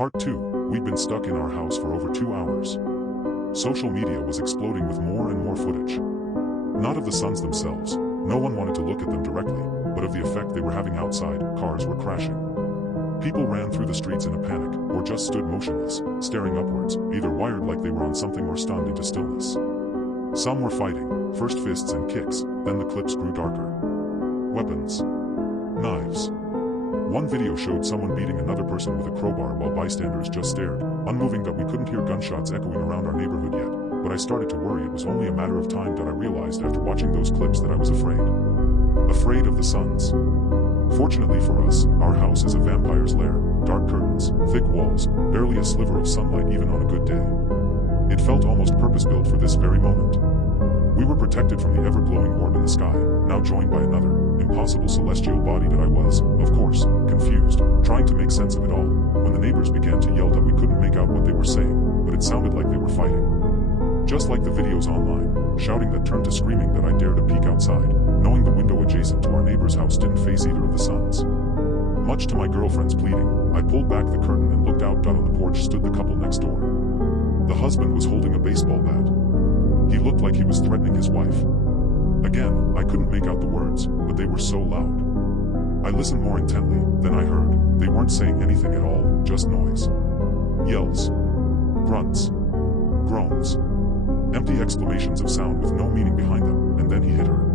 Part 2. We'd been stuck in our house for over 2 hours. Social media was exploding with more and more footage. Not of the suns themselves, no one wanted to look at them directly, but of the effect they were having outside. Cars were crashing. People ran through the streets in a panic, or just stood motionless, staring upwards, either wired like they were on something or stunned into stillness. Some were fighting, first fists and kicks, then the clips grew darker. Weapons. Knives. One video showed someone beating another person with a crowbar while bystanders just stared, unmoving that we couldn't hear gunshots echoing around our neighborhood yet, but I started to worry it was only a matter of time that I realized after watching those clips that I was afraid. Afraid of the suns. Fortunately for us, our house is a vampire's lair, dark curtains, thick walls, barely a sliver of sunlight even on a good day. It felt almost purpose-built for this very moment. We were protected from the ever-glowing orb in the sky, now joined by another, impossible celestial body that I was, of course, confused, trying to make sense of it all, when the neighbors began to yell that we couldn't make out what they were saying, but it sounded like they were fighting. Just like the videos online, shouting that turned to screaming that I dared to peek outside, knowing the window adjacent to our neighbor's house didn't face either of the suns. Much to my girlfriend's pleading, I pulled back the curtain and looked out. On the porch stood the couple next door. The husband was holding a baseball bat. He looked like he was threatening his wife. Again, I couldn't make out the words, but they were so loud. I listened more intently, then I heard, they weren't saying anything at all, just noise. Yells. Grunts. Groans. Empty exclamations of sound with no meaning behind them, and then he hit her.